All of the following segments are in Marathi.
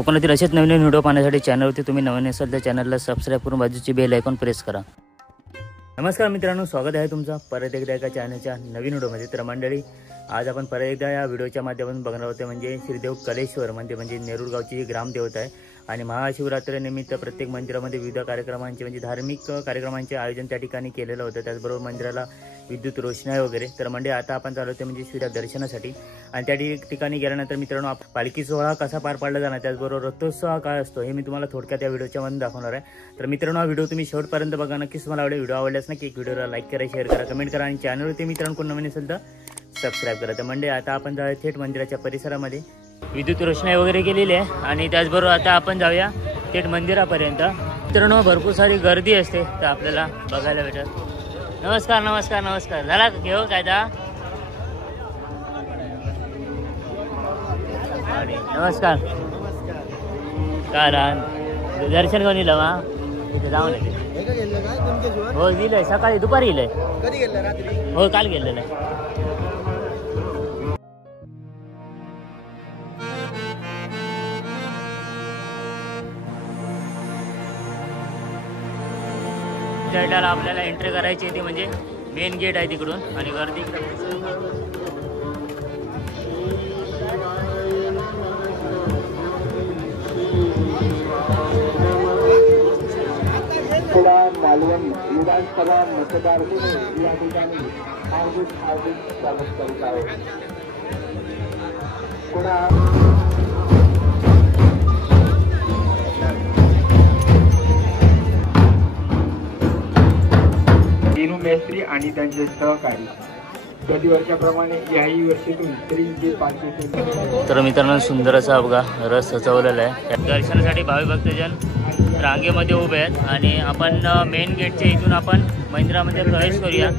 कोकणातील असेच नवीन व्हिडिओ पाहण्यासाठी चॅनलवरती तुम्ही नवीन असाल तर चॅनलला सबस्क्राईब करून बाजूची बेल आयकॉन प्रेस करा। नमस्कार मित्रांनो, स्वागत आहे तुमचं परत एकदा एका चॅनलच्या नवीन व्हिडिओमध्ये। तर मंडळी, आज आपण परत एकदा या व्हिडिओच्या माध्यमातून बघणार आहोत म्हणजे श्रीदेव कलेश्वर म्हणजे नेरूर गावची ग्रामदेवता आहे। आणि महाशिवरात्रीनिमित्त प्रत्येक मंदिरामध्ये विविध कार्यक्रमांचे म्हणजे धार्मिक कार्यक्रमांचे आयोजन त्या ठिकाणी केलेलं होतं। त्याचबरोबर मंदिराला विद्युत रोषणाई वगैरे। तर म्हणजे आता आपण चाललो होते म्हणजे श्रीदेव दर्शनासाठी। आणि त्या ठिकाणी गेल्यानंतर मित्रांनो, पालखी सोहळा कसा पार पाडला जाणार, त्याचबरोबर रथोत्सव काय असतो हे मी तुम्हाला थोडक्यात या व्हिडिओच्या मध्ये दाखवणार आहे। तर मित्रांनो, हा व्हिडिओ तुम्ही शेवटपर्यंत बघा, नक्कीच तुम्हाला आवडेल। व्हिडिओ आवडल्यास नक्की व्हिडिओला लाईक करा, शेअर करा, कमेंट करा आणि चॅनलवरती मित्रांनो कोण नवीन असेल तर सबस्क्राईब करा। तर म्हणजे आता आपण जाऊया थेट मंदिराच्या परिसरामध्ये। विद्युत रोषणाई वगैरे केलेली आहे आणि त्याचबरोबर आता आपण जाऊया थेट मंदिरापर्यंत। मित्रांनो, भरपूर सारी गर्दी असते तर आपल्याला बघायला भेटत। नमस्कार नमस्कार नमस्कार, झाला घेऊ कायदा? नमस्कार। कारण दर्शन घेऊन येलं वा तिथे जाऊन येते। हो गेलंय, सकाळी दुपारी गेलंय। कधी गेलं? रात्री? हो काल गेलेलं आहे। साईडला आपल्याला एंट्री करायची आहे, ती म्हणजे मेन गेट आहे तिकडून। आणि गर्दी मालवण विधानसभा मतदारसंघ या ठिकाणी हार्दिक स्वागत करीत आहे। दिनू मेस्त्री आणि त्यांचे सहकारी प्रतिवर्षाप्रमाणे याही वर्षीतून श्रींची पालखी। तर मित्रांनो, सुंदर असा बघा रस सजवलेला आहे। दर्शनासाठी भाविक भक्तजन रांगेमध्ये उभे आहेत आणि आपण मेन गेटच्या इथून आपण मंदिरामध्ये प्रवेश करूया।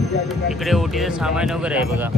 तिकडे ओटीचं सामान वगैरे आहे बघा।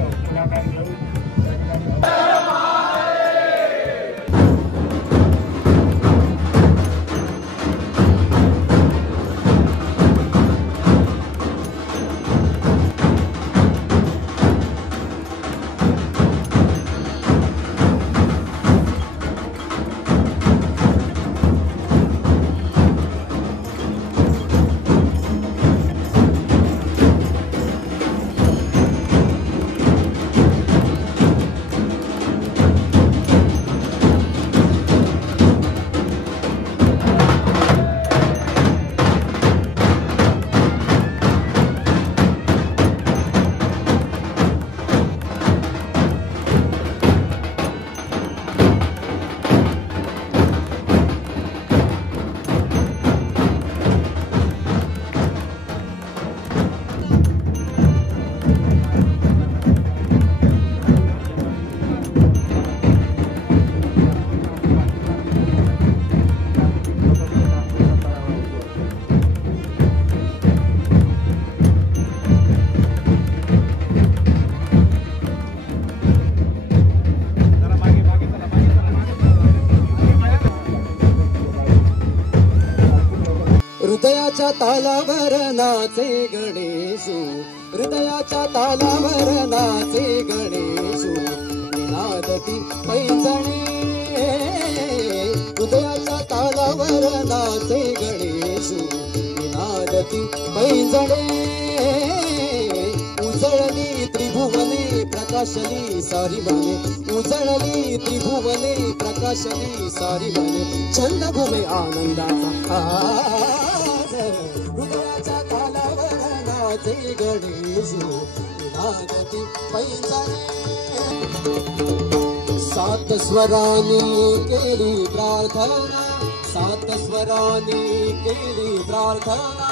हृदयाच्या तालावर नाचे गणेशू, हृदयाच्या तालावर नाचे गणेशू, निनादती पैंजणे। हृदयाच्या तालावर नाचे गणेशू, निनादती पैंजणे। उजळली त्रिभुवने प्रकाशली सारी बने, उजळली त्रिभुवने प्रकाशली सारी बने। छंद घुमे आनंदाचा हृदयाच्या तालावर नाचे गणेशू, निनादती पैंजणे। सात स्वरांनी केली प्रार्थना, सात स्वरांनी केली प्रार्थना।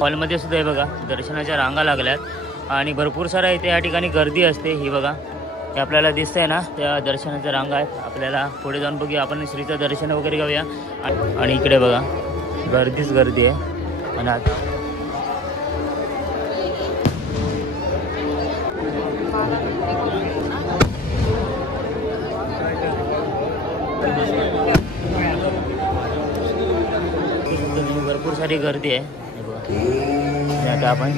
हॉलमध्ये सुद्धा हे बघा दर्शनाच्या रांगा लागल्यात आणि भरपूर सारा इथे या ठिकाणी गर्दी असते। ही बघा हे आपल्याला दिसतंय ना, त्या दर्शनाच्या रांगा आहेत। आपल्याला पुढे जाऊन बघूया, आपण श्रीचं दर्शन वगैरे घेऊया। आणि इकडे बघा गर्दीच गर्दी आहे। आणि भरपूर सारी गर्दी आहे हे बघा। आणि आता आपण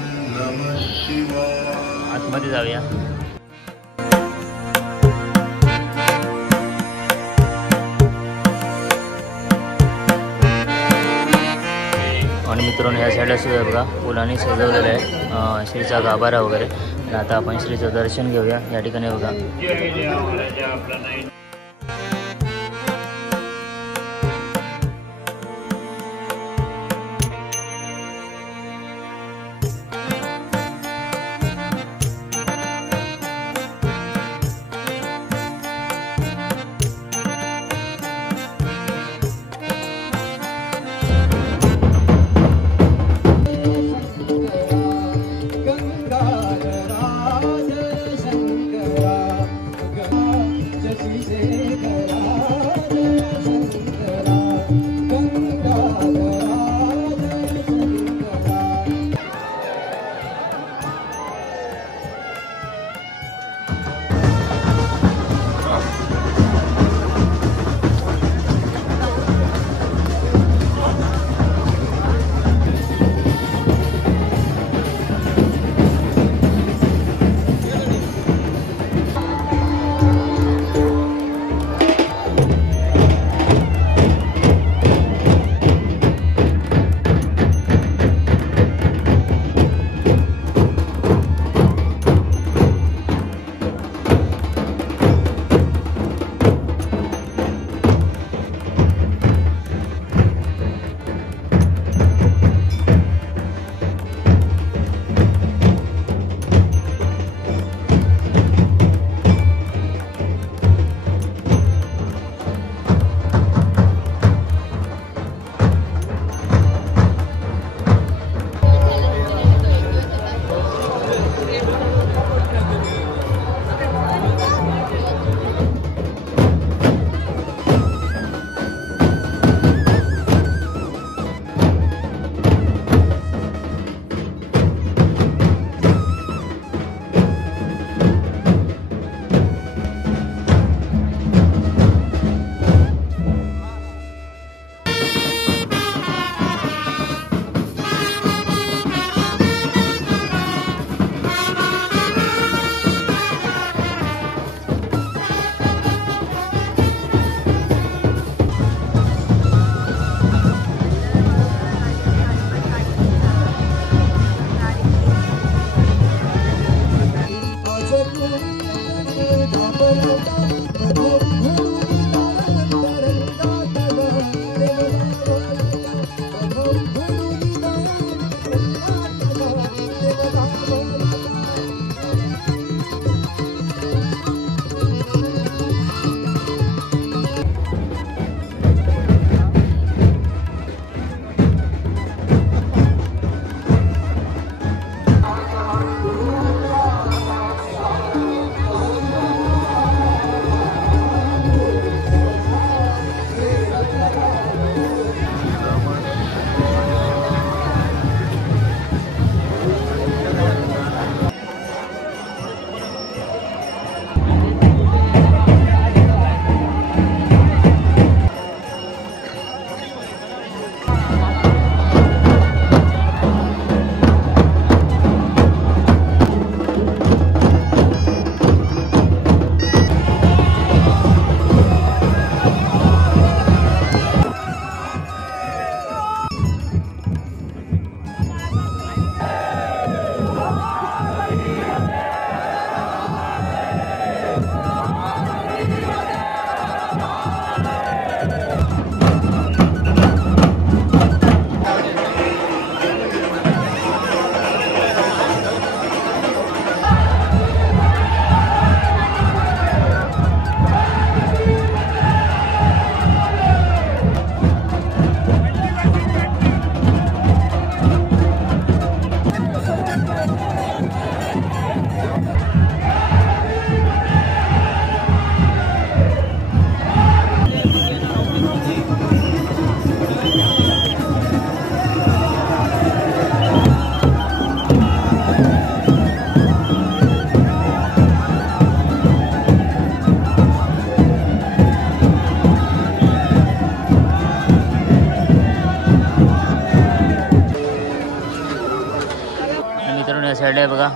आतमध्ये जाऊया। आणि मित्रांनो ह्या साईडला सुद्धा बघा फुलांनी सजवलेलं आहे श्रीचा गाभारा वगैरे। आणि आता आपण श्रीचं दर्शन घेऊया या ठिकाणी बघा।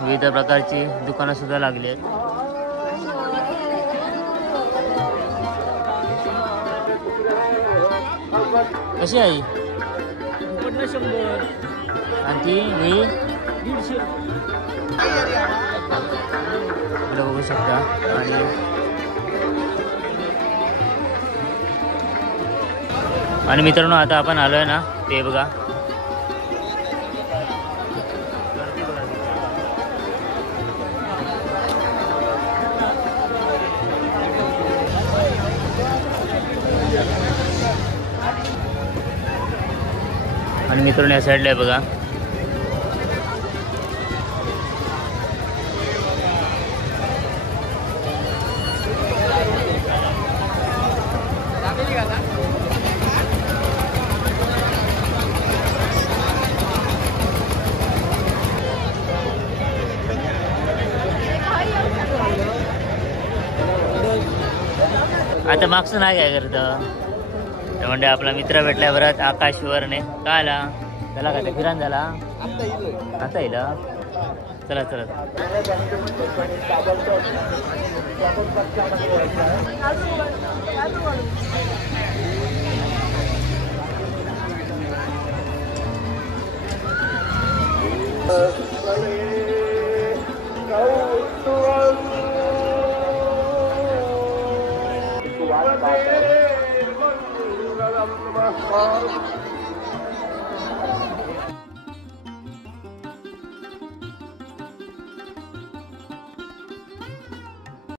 विविध प्रकारची दुकानं सुद्धा लागली आहेत. कशी आहे? 100. आणि ती 150. बघू शकता. आणि मित्रांनो आता आपण आलोय ना ते बघा. आणि मित्रांनो या साईडला आहे बघा. आता मागचं नाही काय करतं तर म्हणजे आपला मित्र भेटल्या परत आकाश वरने का आला त्याला काय फिरान झाला आता येईल. चला चला.